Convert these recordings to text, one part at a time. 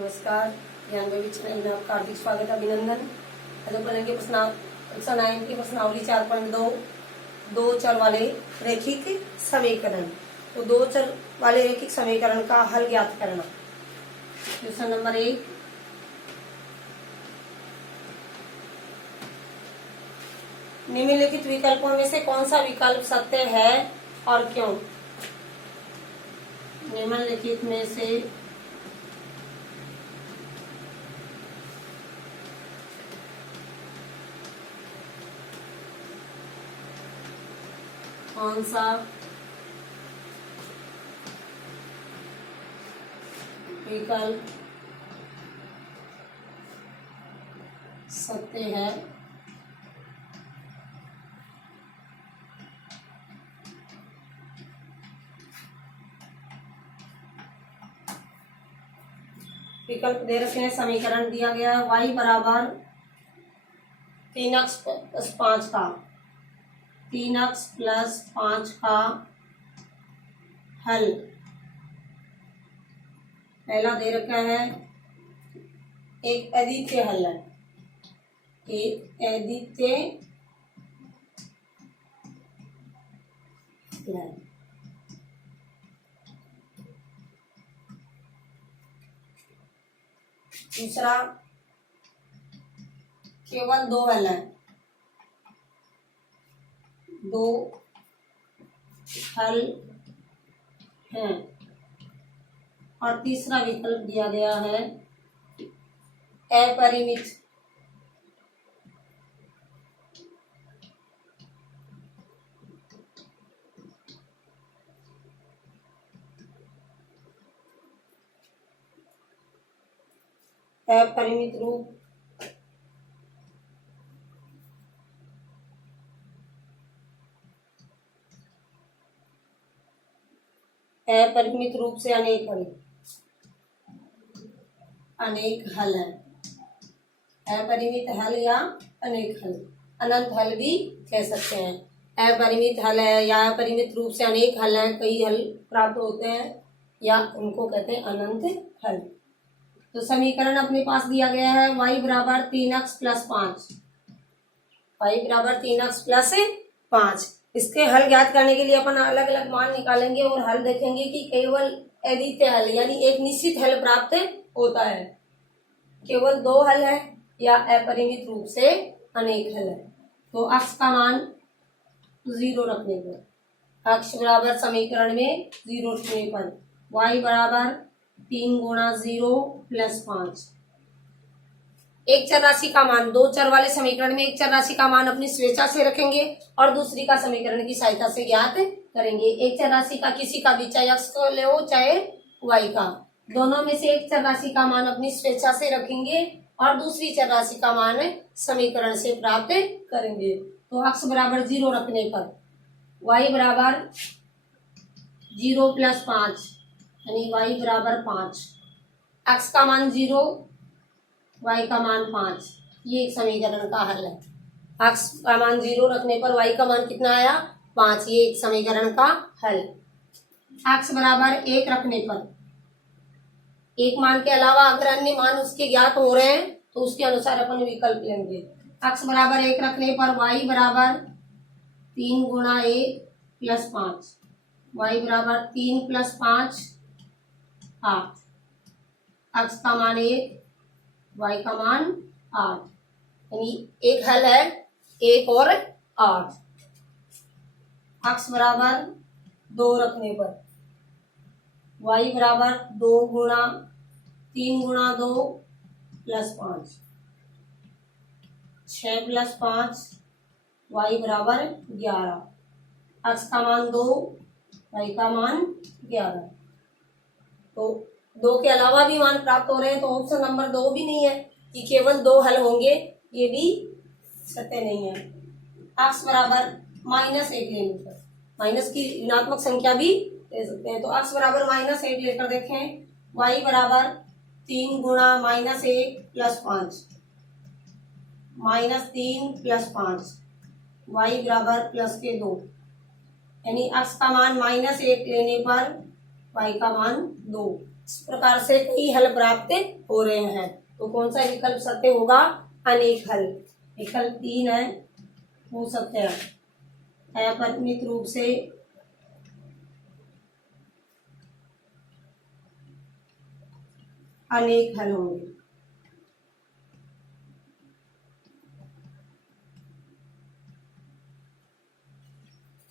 नमस्कार, ज्ञान baby channel में आपका हार्दिक स्वागत, अभिनंदन। आज करेंगे कक्षा 9 की प्रश्नावली 4.2 दो चर वाले रैखिक समीकरण। तो दो चर वाले रैखिक समीकरण का हल ज्ञात करना। क्वेश्चन नंबर 1, निम्नलिखित विकल्पों में से कौन सा विकल्प सत्य है और क्यों? निम्नलिखित में से कौन सा विकल्प सत्य है विकल्प दे रखे हैं। समीकरण दिया गया है y बराबर 3x + 5 का 3x + 5 का हल। पहला दे रखा है एक अद्वितीय हल है, एक अद्वितीय है। दूसरा केवल दो हल है, दो हल हैं। और तीसरा विकल्प दिया गया है अपरिमित रूप अपरिमित रूप से अनेक हल है। अपरिमित हल या अनेक हल, अनंत हल भी कह सकते हैं। अपरिमित हल है या अपरिमित रूप से अनेक हल है, कई हल प्राप्त होते हैं, या उनको कहते हैं अनंत हल। तो समीकरण अपने पास दिया गया है y बराबर 3x + 5, y बराबर 3x + 5। इसके हल ज्ञात करने के लिए अपन अलग अलग मान निकालेंगे और हल देखेंगे कि केवल अद्वितीय हल यानी एक निश्चित हल प्राप्त होता है, केवल दो हल है, या अपरिमित रूप से अनेक हल है। तो x का मान 0 रखने पर, x बराबर समीकरण में 0 रखने पर y बराबर 3 × 0 + 5। एक चर राशि का मान, दो चर वाले समीकरण में एक चर राशि का मान अपनी स्वेच्छा से रखेंगे और दूसरी का समीकरण की सहायता से ज्ञात करेंगे। एक चर राशि का किसी का भी, चाहे x को ले हो चाहे y का, दोनों में से एक चर राशि का मान अपनी स्वेच्छा से रखेंगे और दूसरी चर राशि का मान समीकरण से प्राप्त करेंगे। तो x बराबर 0 रखने पर y बराबर 0 + 5 यानी y बराबर 5, x का मान 0, y का मान 5, ये एक समीकरण का हल है। x का मान 0 रखने पर y का मान कितना आया? 5, ये एक समीकरण का हल। x बराबर 1 रखने पर, एक मान के अलावा अगर अन्य मान उसके ज्ञात हो रहे हैं तो उसके अनुसार अपन विकल्प लेंगे। x बराबर 1 रखने पर y बराबर 3 × 1 + 5, y बराबर 3 + 5 8, x का मान 1, y का मान 8, यानी एक हल है 1 और 8। x बराबर 2 रखने पर y बराबर 2 × 3 × 2 + 5, 6 + 5, y बराबर 11, x का मान 2, y का मान 11। तो 2 के अलावा भी मान प्राप्त हो रहे हैं, तो ऑप्शन नंबर 2 भी नहीं है कि केवल 2 हल होंगे, ये भी सत्य नहीं है। x बराबर -1 लेने पर, माइनस की ऋणात्मक संख्या भी ले सकते हैं। तो x बराबर -1 लेकर देखें, y बराबर 3 × -1 + 5, -3 + 5, y बराबर +2, यानी x का मान -1 लेने पर y का मान 2। इस प्रकार से कई हल प्राप्त हो रहे हैं। तो कौन सा विकल्प सत्य होगा? अनेक हल। विकल्प 3 है वो सत्य है। अपरिमित रूप से अनेक हल होंगे।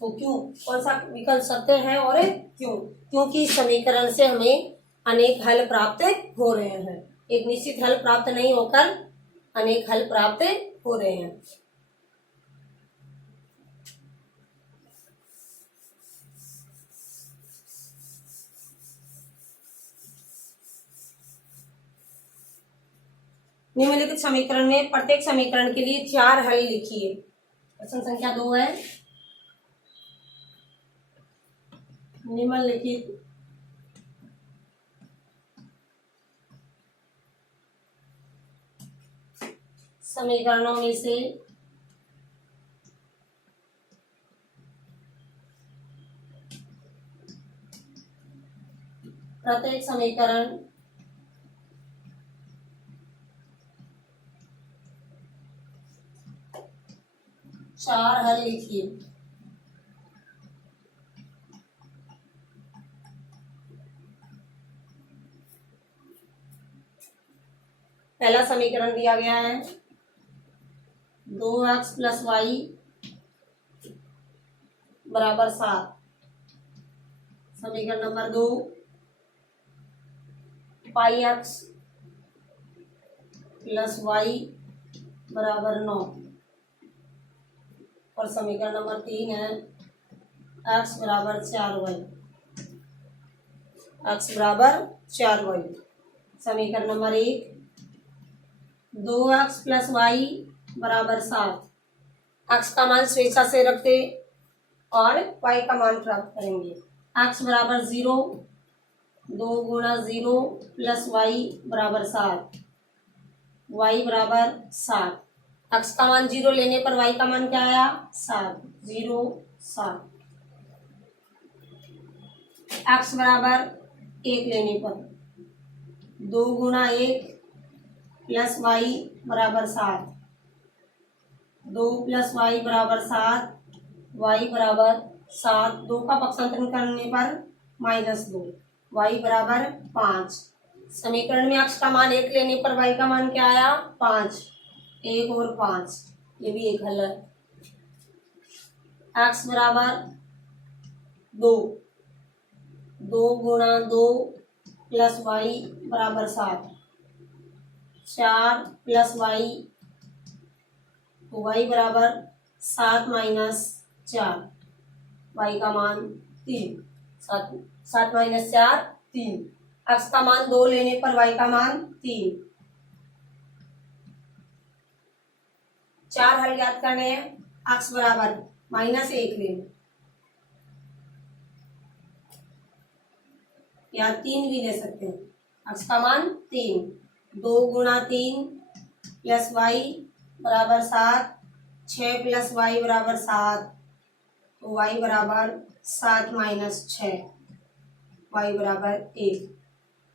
तो क्यों? कौन सा विकल्प सत्य है और क्यों? क्योंकि इस समीकरण से हमें अनेक हल प्राप्त हो रहे हैं। एक निश्चित हल प्राप्त नहीं होकर अनेक हल प्राप्त हो रहे हैं। निम्नलिखित समीकरण में प्रत्येक समीकरण के लिए 4 हल लिखिए। प्रश्न संख्या 2 है, निम्नलिखित समीकरणों में से प्रत्येक समीकरण चार हल लिखिए। पहला समीकरण दिया गया है 2x + y = 7। समीकरण नंबर 2 πx + y = 9। और समीकरण नंबर 3 है x = 4y। x = 4y। समीकरण नंबर 1 2x + y = 7। x का मान स्वेच्छा से रखते और y का मान प्राप्त करेंगे। x = 0, 2 × 0 + y = 7, y = 7। x का मान 0 लेने पर y का मान क्या आया? 7, 0 7। x = 1 लेने पर 2 × 1 + y = 7, 2 + y = 7, y = 7। 2 का पक्षांतरण करने पर -2, y = 5। समीकरण में x का मान 1 लेने पर y का मान क्या आया? 5, 1 और 5। ये भी एक हल है। x = 2, 2 × 2 + y = 7, 4 + y, तो y = 7 - 4, y का मान 3, 7 - 4 3। x का मान 2 लेने पर y का मान 3। 4 हल ज्ञात करने हैं। x = -1 लेना या 3 भी ले सकते हैं। x का मान 3, 2 × 3 + y = 7, 6 + y = 7, तो y = 7 - 6, y = 1।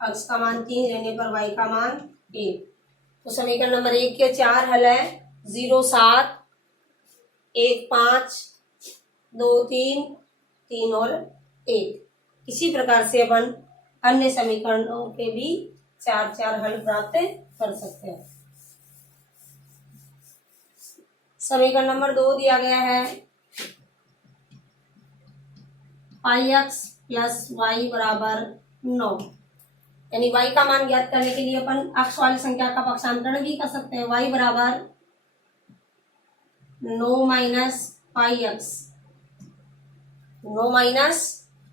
x का मान 3 लेने पर y का मान 1। तो समीकरण नंबर 1 के 4 हल है 0 7, 1 5, 2 3, 3 और 1। इसी प्रकार से अपन अन्य समीकरणों के भी 4 हल प्राप्त कर सकते हैं। समीकरण नंबर 2 दिया गया है πx + y = 9। यानी y का मान ज्ञात करने के लिए अपन अक्ष वाली संख्या का पक्षांतरण भी कर सकते हैं। y = 9 - πx, 9 -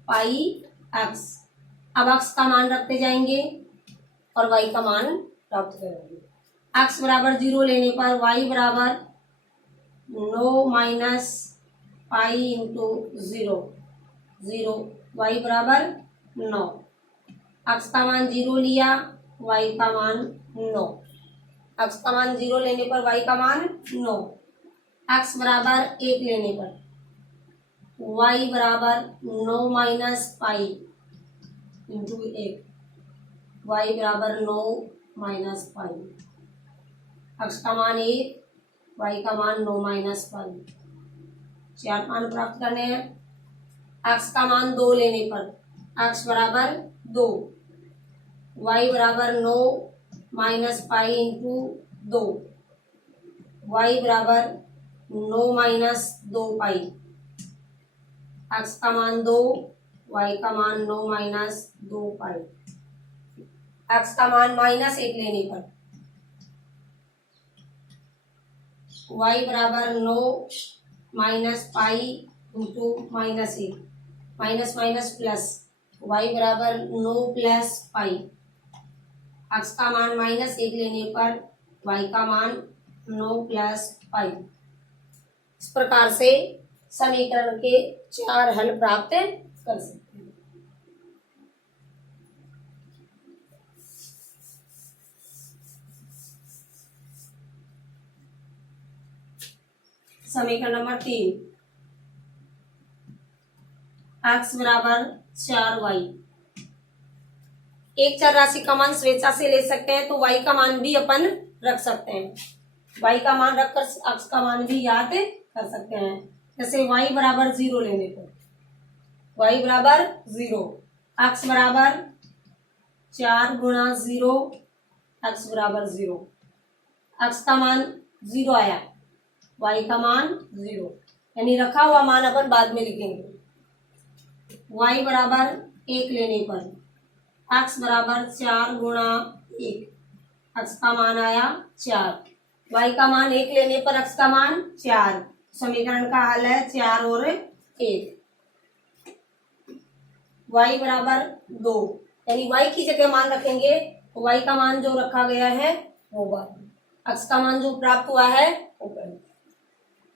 πx। अब x का मान रखते जाएंगे और y का मान प्राप्त करेंगे। x = 0 लेने पर y = 9 - π × 0, 0, y = 9। x का मान 0 लिया, y का मान 9। x का मान 0 लेने पर y का मान 9। x = 1 लेने पर y = 9 - π, इंटू 1, वाई बराबर 9 माइनस 5, x का मान 1, y का मान 9 माइनस 5। 4 मान प्राप्त करने हैं। x का मान 2 लेने पर x बराबर 2, y बराबर 9 माइनस 5 इंटू 2, y बराबर 9 माइनस 2 पाई। x का मान 2, y का मान 9 माइनस 2 पाई। x का मान -1 लेने पर y बराबर 9 minus pi into -1, minus minus plus, y बराबर 9 प्लस पाई। x का मान -1 लेने पर y का मान 9 प्लस पाई। इस प्रकार से समीकरण के 4 हल प्राप्त कर सकते हैं। समीकरण नंबर 3, x बराबर 4y। एक चर राशि का मान स्वेच्छा से ले सकते हैं तो y का मान भी अपन रख सकते हैं। y का मान रखकर x का मान भी याद कर सकते हैं। जैसे y बराबर 0 लेने पर y बराबर 0, x बराबर 4 गुणा 0, x बराबर 0। x का मान 0 आया, y का मान 0, यानी रखा हुआ मान अपन बाद में लिखेंगे। y बराबर 1 लेने पर x बराबर 4 गुणा 1, x का मान आया 4, y का मान 1 लेने पर x का मान 4। समीकरण का हल है 4 और 1। y बराबर 2, यानी y की जगह मान रखेंगे तो y का मान जो रखा गया है वो बाहर, x का मान जो प्राप्त हुआ है वो पहले।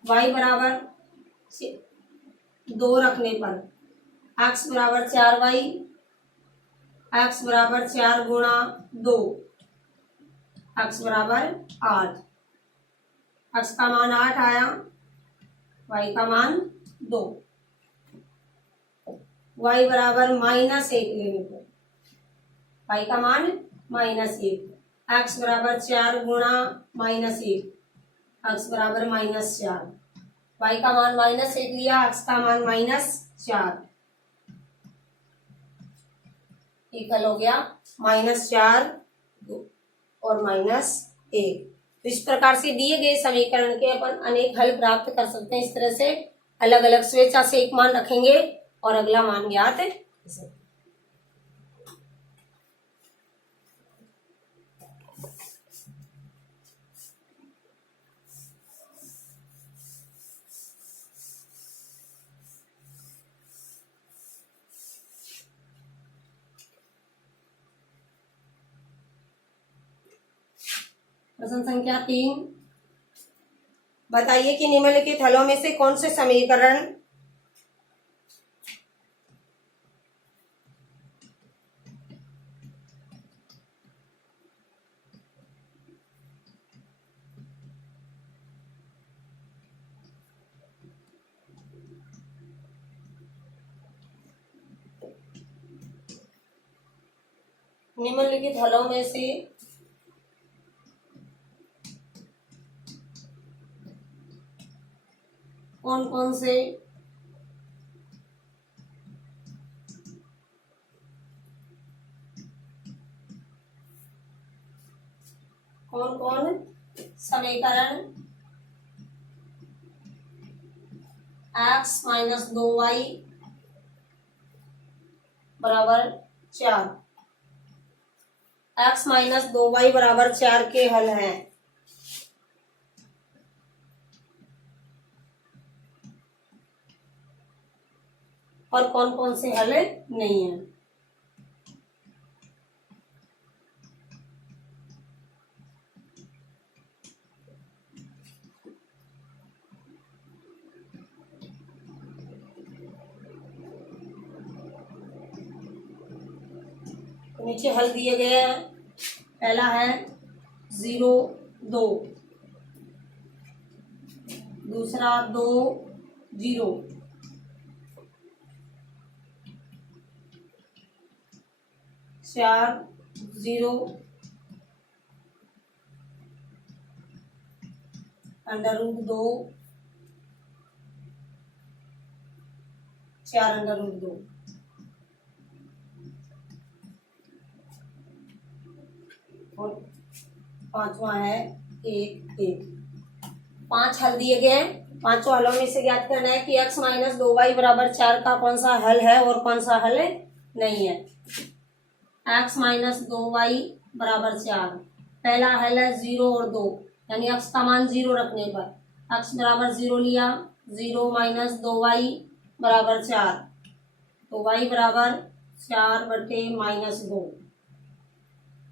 y बराबर 2 रखने पर x बराबर 4y, x बराबर 4 गुणा 2, x बराबर 8, x का मान 8 आया, y का मान 2। y बराबर -1 लेने पर y का मान -1, x बराबर 4 गुणा -1, x बराबर -4, y का मान -1 लिया, x का मान -4। एक हल हो गया -4 और -1। तो इस प्रकार से दिए गए समीकरण के अपन अनेक हल प्राप्त कर सकते हैं। इस तरह से अलग अलग स्वेच्छा से एक मान रखेंगे और अगला मान ज्ञात है। प्रश्न संख्या 3, बताइए कि निम्नलिखित हलों में से कौन से समीकरण निम्नलिखित हलों में से कौन कौन से समीकरण x माइनस 2y बराबर 4, x माइनस 2y बराबर 4 के हल हैं। और कौन कौन से हल नहीं है। नीचे हल दिए गए हैं। पहला है 0 2, दूसरा 2 0, 4 0 √2 4 √2 और पांचवा है 1 1। 5 हल दिए गए हैं। पांचों हलों में से ज्ञात करना है कि x माइनस 2y बराबर 4 का कौन सा हल है और कौन सा हल नहीं है। x माइनस 2y बराबर 4, पहला हल है 0 और 2, यानी x का मान 0 रखने पर x बराबर 0 लिया, 0 माइनस 2y बराबर 4, तो y बराबर 4 बटे -2,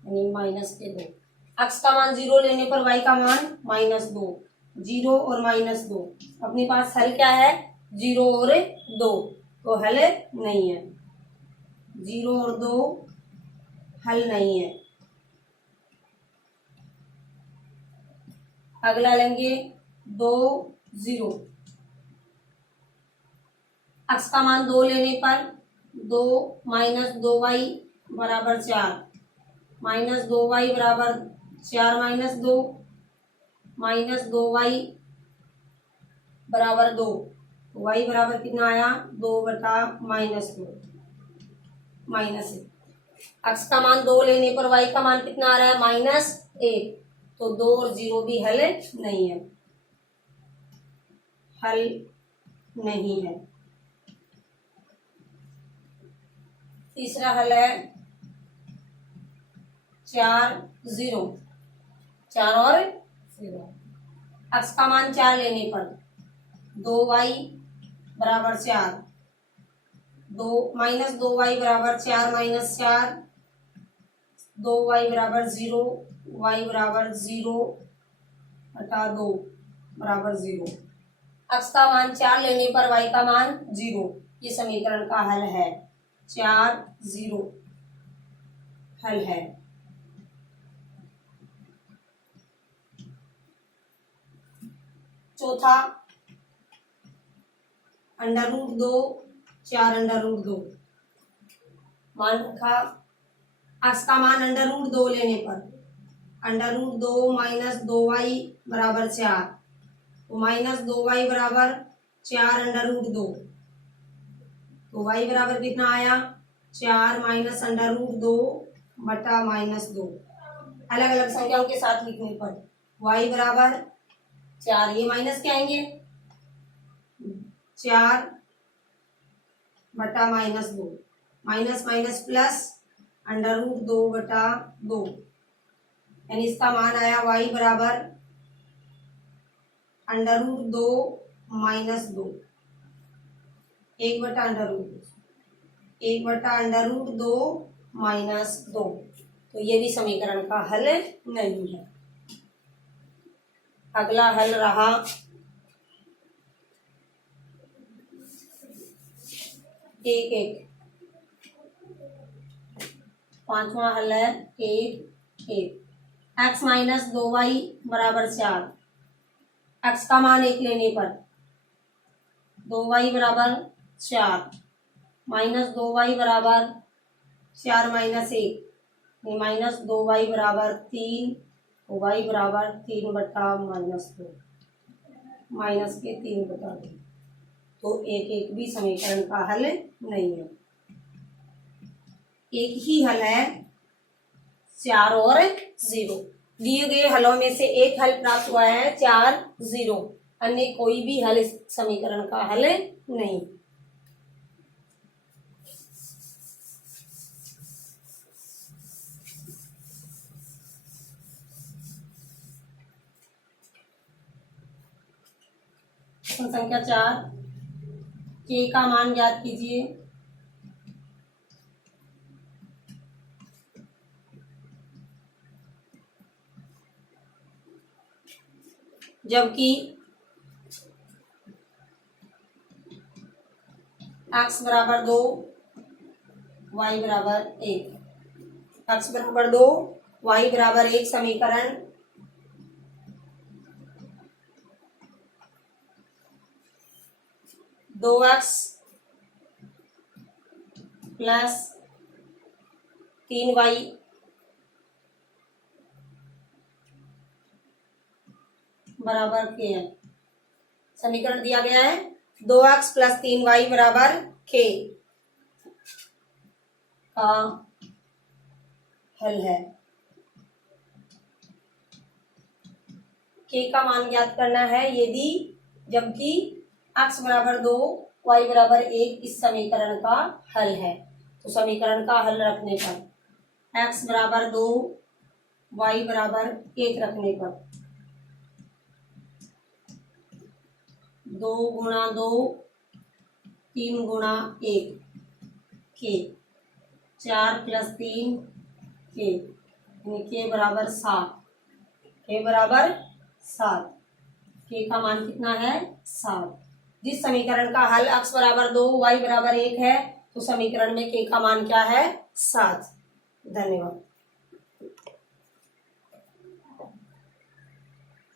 यानी -2। x का मान 0 लेने पर y का मान -2, 0 और -2। अपने पास हल क्या है? 0 और 2, तो हल नहीं है। 0 और 2 हल नहीं है। अगला लेंगे 2 0। x का मान 2 लेने पर 2 माइनस 2y बराबर 4, -2y बराबर 4 -2 -2y बराबर 2, y बराबर कितना आया? 2 बटा -2 -1। x का मान 2 लेने पर y का मान कितना आ रहा है? -1, तो 2 और 0 भी हल नहीं है, हल नहीं है। तीसरा हल है 4 0, 4 और 0। x का मान 4 लेने पर 2y बराबर 4, 2y बराबर 4 -4, 2y बराबर 0, y बराबर 0 बटा 2 बराबर 0। x का मान 4 लेने पर y का मान 0, ये समीकरण का हल है। 4 0 हल है। चौथा √2 4 √2, मान रखा। x का मान √2 लेने पर √2 माइनस 2y बराबर 4, तो -2y बराबर 4 √2, तो y बराबर कितना आया? 4 माइनस √2 बटा -2। अलग अलग संख्याओं के साथ लिखने पर y बराबर 4, ये माइनस क्या आएंगे? 4 बटा -2, माइनस माइनस प्लस √2 बटा 2, यानी इसका मान आया y बराबर √2 -2, 1 बटा √2, 1 बटा √2 -2, तो ये भी समीकरण का हल नहीं है। अगला हल रहा 1 1। पांचवा हल है 1 1। x माइनस 2y बराबर 4, x का मान 1 लेने पर 2y बराबर 4, -2y बराबर 4 -1, -2y बराबर 3, तो y बराबर 3 बटा -2, -3 बटा 2, तो 1 1 भी समीकरण का हल नहीं है। एक ही हल है 4 और 0। दिए गए हलों में से एक हल प्राप्त हुआ है 4 0, अन्य कोई भी हल इस समीकरण का हल नहीं। प्रश्न संख्या 4, k का मान ज्ञात कीजिए। जबकि x बराबर 2 y बराबर 1, x बराबर 2 y बराबर 1 समीकरण दो x प्लस 3y बराबर k है। समीकरण दिया गया है 2x प्लस 3y बराबर k का हल है। k का मान ज्ञात करना है यदि जबकि x बराबर 2 y बराबर 1 इस समीकरण का हल है। तो समीकरण का हल रखने पर x बराबर 2 y बराबर 1 रखने पर 2 गुणा 2 3 गुणा 1 k 4 प्लस 3 k यानी k बराबर 7 k बराबर 7 k का मान कितना है 7। जिस समीकरण का हल x बराबर 2 y बराबर 1 है तो समीकरण में k का मान क्या है 7। धन्यवाद।